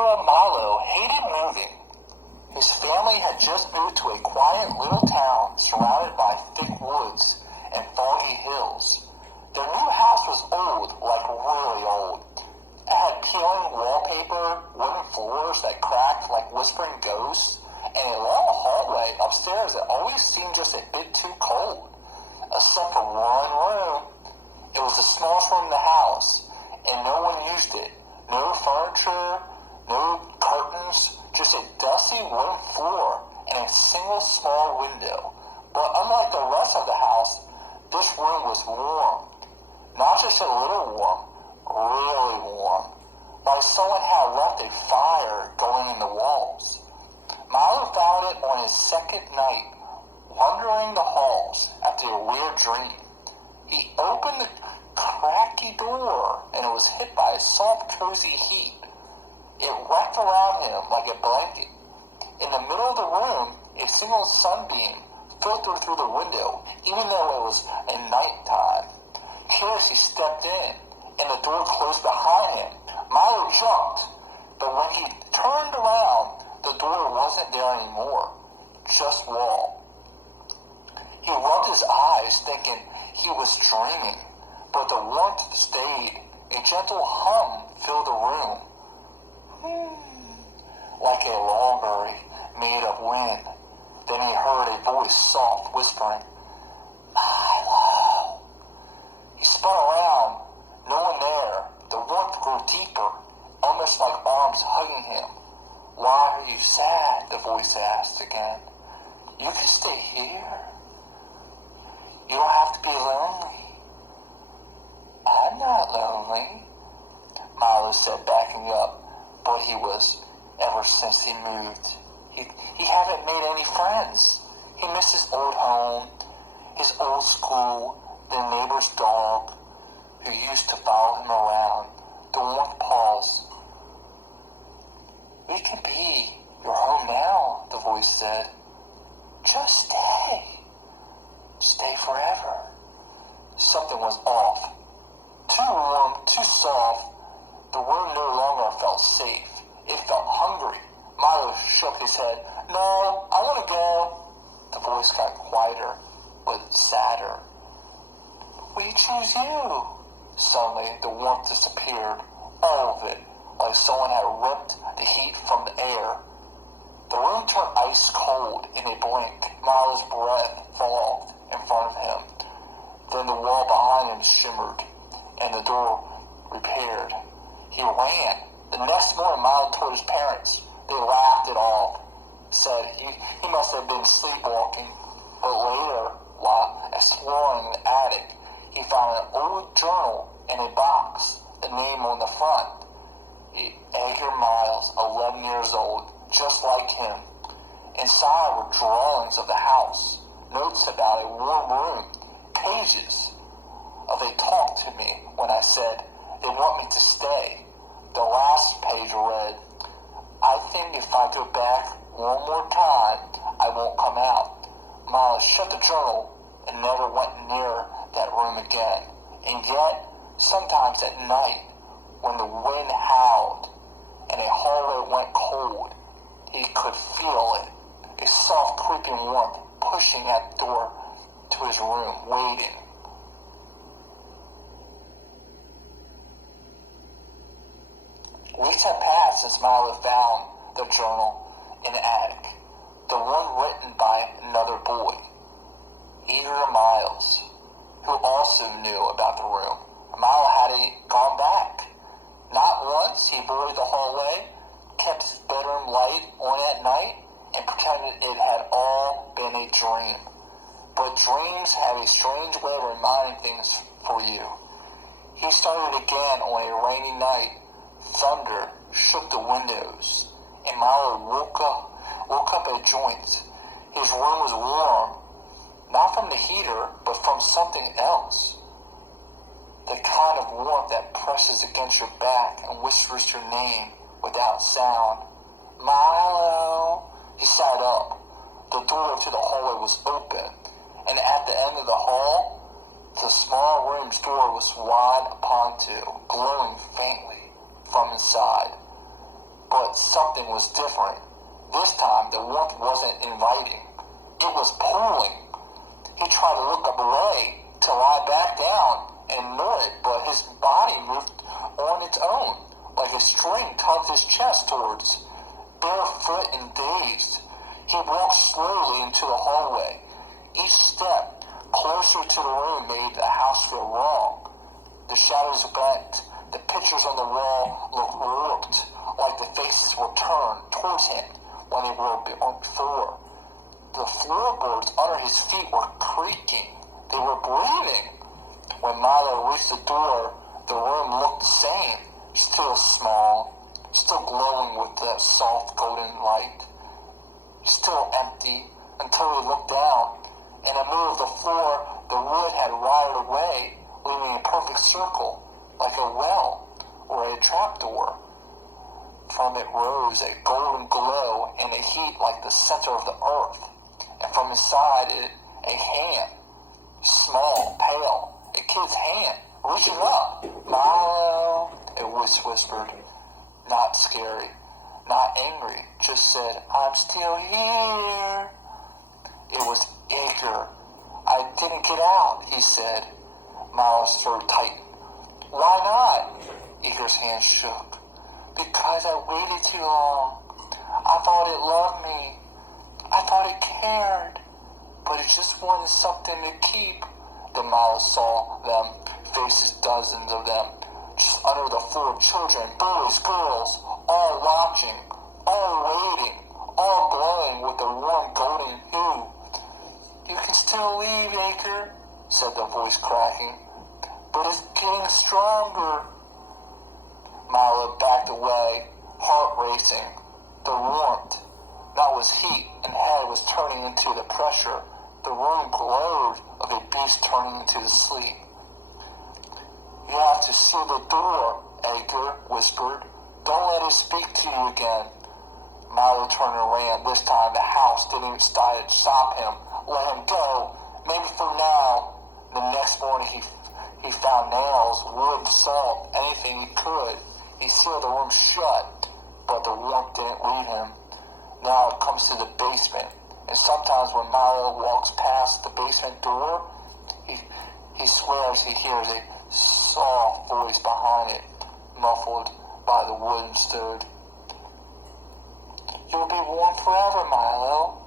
6-year-old Milo hated moving. His family had just moved to a quiet little town surrounded by thick woods and foggy hills. Their new house was old, like really old. It had peeling wallpaper, wooden floors that cracked like whispering ghosts, and a long hallway upstairs that always seemed just a bit too cold. Except for one room. It was the smallest room in the house, and no one used it. No furniture, no curtains, just a dusty wooden floor and a single small window. But unlike the rest of the house, this room was warm. Not just a little warm, really warm. Like someone had left a fire going in the walls. Milo found it on his second night, wandering the halls after a weird dream. He opened the cracky door, and it was hit by a soft, cozy heat. It wrapped around him like a blanket. In the middle of the room, a single sunbeam filtered through the window, even though it was nighttime. Curious, he stepped in, and the door closed behind him. Milo jumped, but when he turned around, the door wasn't there anymore, just wall. He rubbed his eyes, thinking he was dreaming, but the warmth stayed. A gentle hum filled the room, like a lullaby made of wind. Then he heard a voice soft whispering, "Milo." He spun around, no one there. The warmth grew deeper, almost like arms hugging him. "Why are you sad?" the voice asked again. "You can stay here. You don't have to be lonely." "I'm not lonely," Milo said, backing up, but he was ever since he moved. He hadn't made any friends. He missed his old home, his old school, the neighbor's dog, who used to follow him around. The warmth paused. "We can be your home now," the voice said. "Just stay. Stay forever." Something was off. Too warm, too soft. The room no longer felt safe. It felt hungry. Milo shook his head. "No, I want to go." The voice got quieter, but sadder. "We choose you." Suddenly, the warmth disappeared. All of it, like someone had ripped the heat from the air. The room turned ice cold in a blink. Milo's breath fogged in front of him. Then the wall behind him shimmered, and the door repaired. He ran. The next morning, Milo told his parents. They laughed it off, said he must have been sleepwalking. But later, while exploring in the attic, he found an old journal in a box, the name on the front. Edgar Miles, 11 years old, just like him. Inside were drawings of the house, notes about a warm room, pages of "they talked to me when I said they want me to stay." The last page read, "I think if I go back one more time, I won't come out." Miles shut the journal and never went near that room again. And yet, sometimes at night, when the wind howled and a hallway went cold, he could feel it, a soft creeping warmth pushing at the door to his room, waiting. Weeks had passed since Milo found the journal in the attic, the one written by another boy, Edgar Miles, who also knew about the room. Milo hadn't gone back. Not once. He avoided the hallway, kept his bedroom light on at night, and pretended it had all been a dream. But dreams have a strange way of reminding things for you. He started again on a rainy night. Thunder shook the windows, and Milo woke up at joints. His room was warm, not from the heater, but from something else. The kind of warmth that presses against your back and whispers your name without sound. "Milo!" He sat up. The door to the hallway was open, and at the end of the hall, the small room's door was wide upon glowing faintly from inside. But something was different. This time, the warmth wasn't inviting. It was pulling. He tried to look away to lie back down and ignore it, but his body moved on its own, like a string tugged his chest towards. Barefoot and dazed, he walked slowly into the hallway. Each step closer to the room made the house feel wrong. The shadows bent. The pictures on the wall looked warped, like the faces were turned towards him when they were before. The floorboards under his feet were creaking. They were breathing. When Milo reached the door, the room looked the same, still small, still glowing with that soft golden light, still empty until he looked down. In the middle of the floor, the wood had rotted away, leaving a perfect circle, like a well or a trapdoor. From it rose a golden glow and a heat like the center of the earth, and from inside it a hand, small, pale, a kid's hand, reaching up. Milo, it was whispered, not scary, not angry, just said, I'm still here. It was Edgar. I didn't get out, he said. Milo's throat tightened. Why not? Edgar's hand shook. Because I waited too long. I thought it loved me. I thought it cared. But it just wanted something to keep. Then Milo saw them, faces, dozens of them, just under the floor of children, boys, girls, all watching, all waiting, all glowing with a warm golden hue. You can still leave, Edgar, said the voice cracking. But it's getting stronger. Milo backed away, heart racing. The warmth, that was heat, and head was turning into the pressure. The room glowed of a beast turning into the sleep. You have to seal the door, Edgar whispered. Don't let it speak to you again. Milo turned and ran. This time the house didn't even stop him. Let him go. Maybe for now. The next morning he found nails, wood, salt, anything he could. He sealed the room shut, but the warmth didn't leave him. Now it comes to the basement, and sometimes when Milo walks past the basement door, he swears he hears a soft voice behind it, muffled by the wooden stud. You'll be warm forever, Milo.